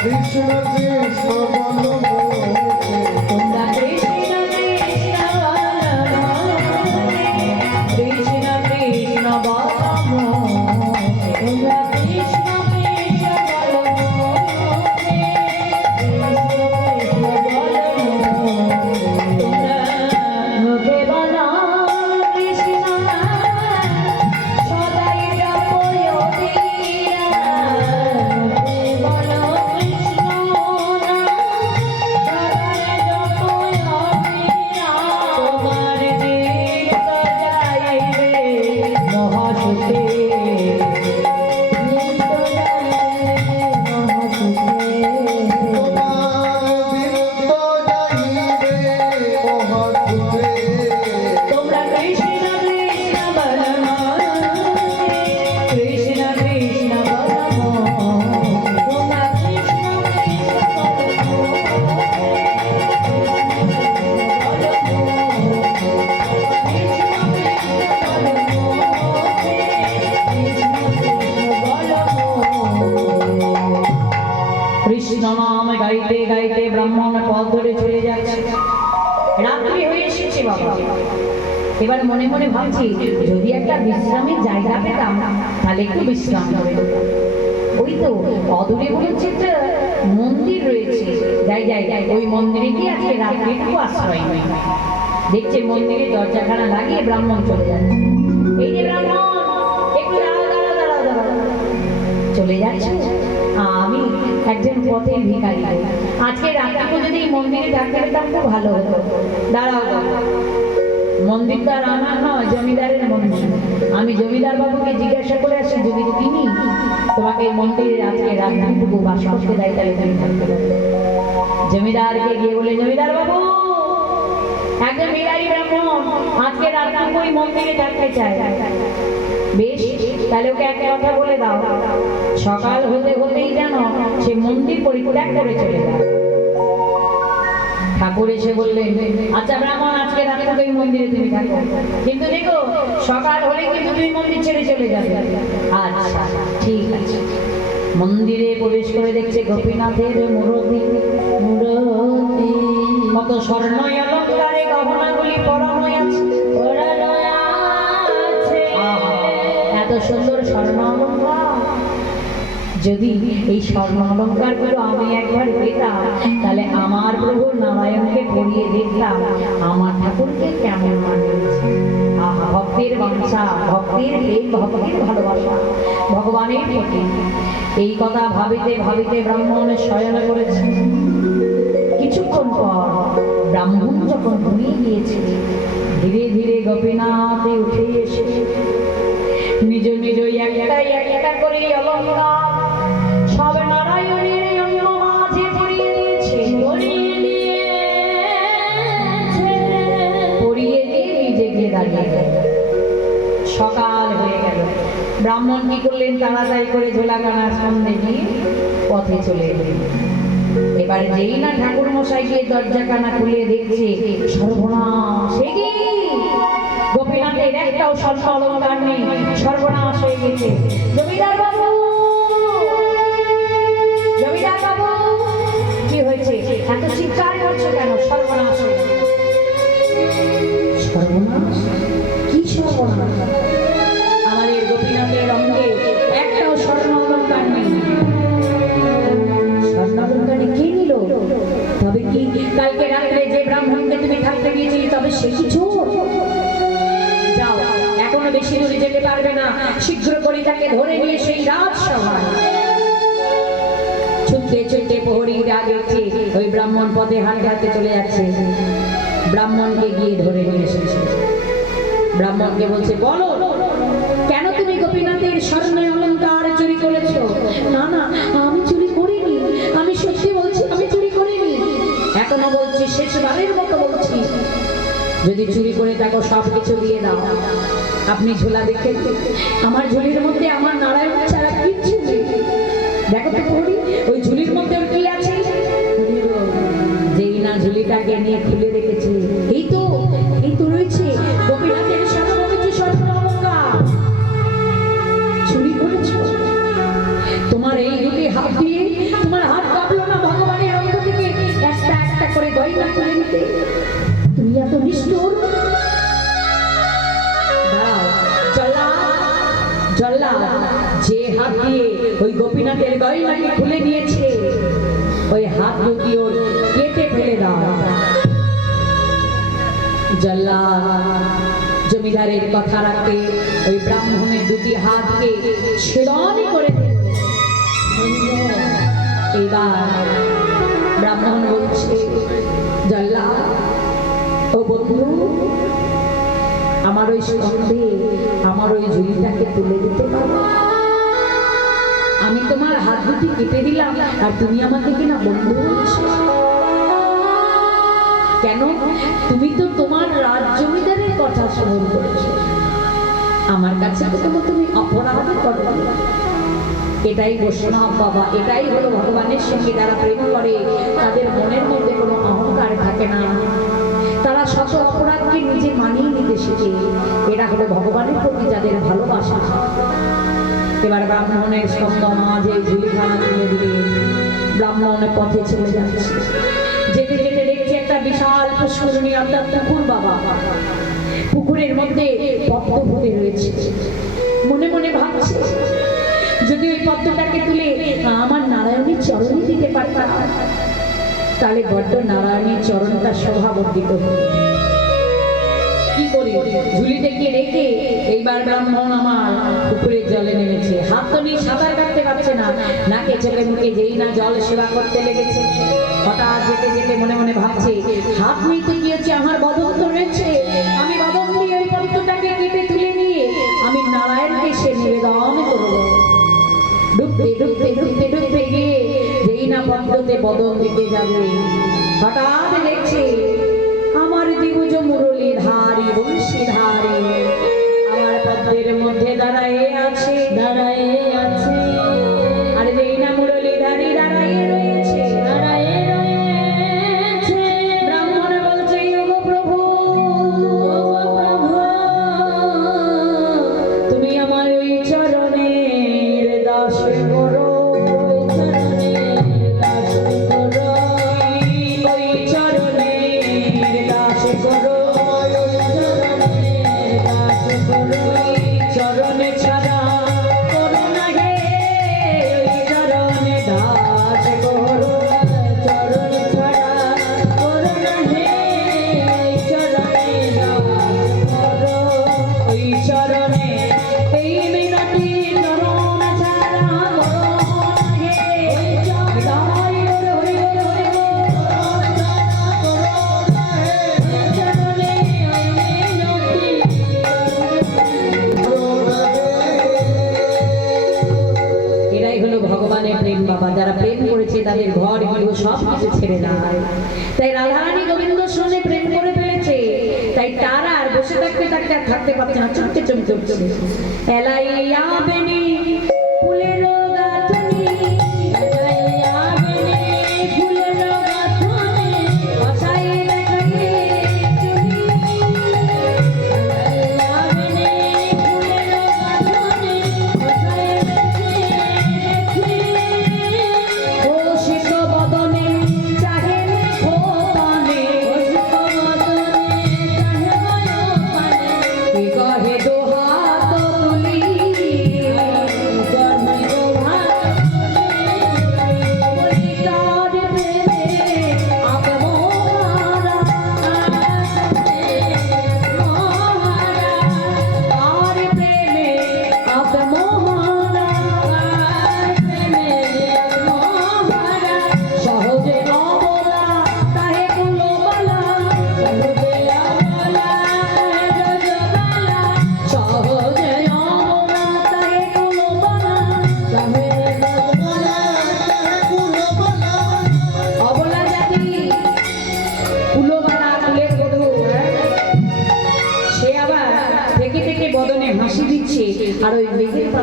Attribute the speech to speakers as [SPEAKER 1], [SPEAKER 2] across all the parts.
[SPEAKER 1] কৃষ্ণ কৃষ্ণ বলো
[SPEAKER 2] এবার মনে মনে ভাবছি, যদি একটা বিশ্রামের জায়গা পেতাম, তাহলে একটু বিশ্রাম হবে। ওই তো অদূরে হচ্ছে মন্দির রয়েছে। যাই যাই যাই ওই মন্দিরে কি আজকে রাত্রে একটু আশ্রয় দেখছে মন্দিরে দরজাখানা লাগিয়ে ব্রাহ্মণ চলে যাচ্ছে। এই যে ব্রাহ্মণ, একটু দাঁড়াও দাঁড়াও দাঁড়াও দাঁড়াও। চলে যাচ্ছে। আমি একজন পথের ভিখারি। আজকে রাত্রিকে যদি এই মন্দিরে ডাকতে পেতাম খুব ভালো হতো। দাঁড়াও দাঁড়াও। মন্দির তো আর আমার নয় জমিদারের মন্দির আমি জমিদার বাবুকে জিজ্ঞাসা করে আসি, যদি তিনি তোমাকে এই মন্দিরে আজকে রাত্রিটুকু বাস করতে দেয়, তাহলে তুমি জমিদারকে গিয়ে বলে, জমিদার বাবু, একজন বিহারি ব্রাহ্মণ আজকে রাত্রিটুকু ওই মন্দিরে থাকতে চায়। বেশ, তাহলে ওকে একটা কথা বলে দাও। সকাল হতে হতেই যেন সে মন্দির পরিত্যাগ করে চলে যায়। ঠাকুর এসে বললেন আচ্ছা ব্রাহ্মণ আজকে রাতে ওই মন্দিরে তুমি থাকো। কিন্তু দেখো সকাল হলে কিন্তু তুমি মন্দির ছেড়ে চলে যাবে। আচ্ছা ঠিক আছে। মন্দিরে প্রবেশ করে দেখছে গোপীনাথের মূরতি মূরতি। কত স্বর্ণ অলঙ্কারে গহনাগুলি পরানো আছে পরানো আছে। এত সুন্দর স্বর্ণ অলঙ্কার। যদি এই স্বর্ণ অলঙ্কারগুলো আমি একবার পেতাম, তাহলে আমার প্রভু নারায়ণকে পড়িয়ে দেখতাম, আমার ঠাকুরকে কেমন মানিয়েছে। ভক্তের বাঞ্ছা, ভক্তের প্রেম ভক্তের ভালোবাসা, ভগবানের প্রতি। এই কথা ভাবিতে ভাবিতে ব্রাহ্মণ শয়ন করেছে। কিছুক্ষণ পর ব্রাহ্মণ যখন ঘুমিয়ে গিয়েছে ধীরে ধীরে গোপীনাথে উঠে এসে নিজ নিজ একটা একটা করে অলঙ্কার সকাল হয়ে গেল। ব্রাহ্মণ কি করলেন? তাড়াতাড়ি করে ঝোলাকানার সন্ধে নিয়ে পথে চলে গেলেন এবার যেই না ঠাকুর মশাই গিয়ে দরজা কানা খুলে দেখছে, সর্বনাশ। কি? গোপীনাথের একটাও স্বর্ণ অলঙ্কার নেই, সর্বনাশ হয়ে গেছে। জমিদার বাবু! জমিদার বাবু! কি হয়েছে? এত চিৎকার করছ কেন? সর্বনাশ হয়ে গেছে। আমাদের গোপীনাথের একটাও স্বর্ণ অলঙ্কার নেই নিল? তবে কি কালকে রাত্রে যে ব্রাহ্মণকে তুমি থাকতে গিয়েছিলে তবে সে কি যাও, এখনও বেশি দূরে যেতে পারবে না। শীঘ্র করে তাকে ধরে নিয়ে সেই রাজসভায়। ছুটতে ছুটতে প্রহরীর আগে ওই ব্রাহ্মণ পথে হাঁটতে হাঁটতে চলে যাচ্ছে। ব্রাহ্মণকে গিয়ে ধরে নিয়ে এসেছে। ব্রাহ্মণকে বলছে, বলো, কেন তুমি গোপীনাথের স্বর্ণের অলঙ্কার চুরি করেছ? না না, আমি চুরি করিনি। আমি সত্যি বলছি, আমি চুরি করিনি। এখনও বলছি, শেষবারের মতো বলছি। যদি চুরি করে থাকো সব কিছু দিয়ে দাও। আপনি ঝোলা দেখেন। আমার ঝুলির মধ্যে আমার নারায়ণ ছাড়া কিচ্ছু দেখো তো খুলে নিয়েছে। ওই হাত দুটি ওর কেটে ফেলে দাও। জল্লা, জমিদারের কথা ওই ব্রাহ্মণের দুটি হাতকে করে দিল। এইবার ব্রাহ্মণ বলছে, জল্লা, ও বন্ধু, আমার ওই সন্ধে আমার ওই ঝুলিটাকে তুলে দিতে পারো? আমি তোমার হাত দুটি কেটে দিলাম, আর তুমি আমাকে কিনা বন্ধু বলছো কেন? তুমি তো তোমার রাজ জমিদারের কথা স্মরণ করেছ। আমার কাছে তো তুমি অপরাধ করো এটাই বৈষ্ণব বাবা, এটাই হলো ভগবানের সঙ্গে যারা প্রেম করে, তাদের মনের মধ্যে কোনো অহংকার থাকে না। তারা শত অপরাধকে নিজে মানিয়ে নিতে শিখে। এরা হলো ভগবানের প্রতি যাদের ভালোবাসা। এবার ব্রাহ্মণের সপ্ত মাঝে ঝুলিখানা দিয়ে দিয়ে ব্রাহ্মণের পথে চলে যাচ্ছে। যেতে যেতে দেখছি একটা বিশাল পুষ্করণী অর্থাৎ পুকুর বাবা। পুকুরের মধ্যে পদ্ম ফুটে রয়েছে। মনে মনে ভাবছে, যদি ওই পদ্মটাকে তুলে আমার নারায়ণের চরণে দিতে পারতাম, তাহলে বড্ড নারায়ণের চরণটা শোভাবর্ধিত হতো। কি করে? ঝুলিতে গিয়ে রেখে এইবার ব্রাহ্মণ আমার নেমেছে হাত তো নিয়ে সাঁতার কাটতে পারছে না। নাকে চোখে মুখে যেই না জল সেবা করতে লেগেছে। হঠাৎ যেতে যেতে মনে মনে ভাবছে, হাত নেই তো কি হচ্ছে আমার বদন তো রয়েছে। আমি বদন দিয়ে ওই পত্রটাকে কেটে তুলে নিয়ে আমি নারায়ণকে সে নিবেদন করব। ডুবতে ডুবতে ডুবতে ডুবতে গিয়ে যেই না পদ্মতে বদল দিতে যাবে। হঠাৎ দেখছে, আমার দিবুজ মুরলি ধারি, বংশী ধারি। আমার পদ্মের মধ্যে দাঁড়ায়ে আছে। দাঁড়ায়ে সব কিছু ছেড়ে দেয়। তাই রাধারানী গোবিন্দ শুনে, প্রেম করে ফেলেছে। তাই তারা আর বসে থাকতে থাকতে আর থাকতে পারছে না। চুপতে চুপ চুপছে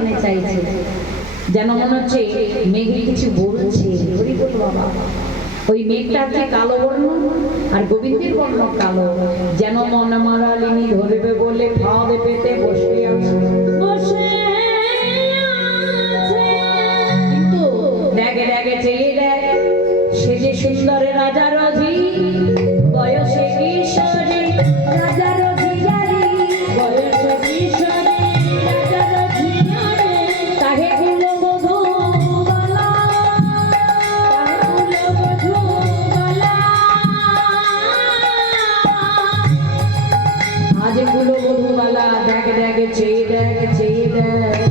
[SPEAKER 2] মেঘের চাইছে। যেন মনে হচ্ছে মেঘে কিছু বলছে। হরি বল বাবা ওই মেঘটা আছে কালো বর্ণ আর গোবিন্দের বর্ণ কালো। যেন মন মারালিনী ধরবে বলে ফাঁদ পেতে বসে আছে। বসে কিন্তু দেখে দেখে চেয়ে দেখ সে যে সুন্দর রাজা কুলো মধুবালা দেখ দেখ চেয়ে দেখ চেয়ে দেখ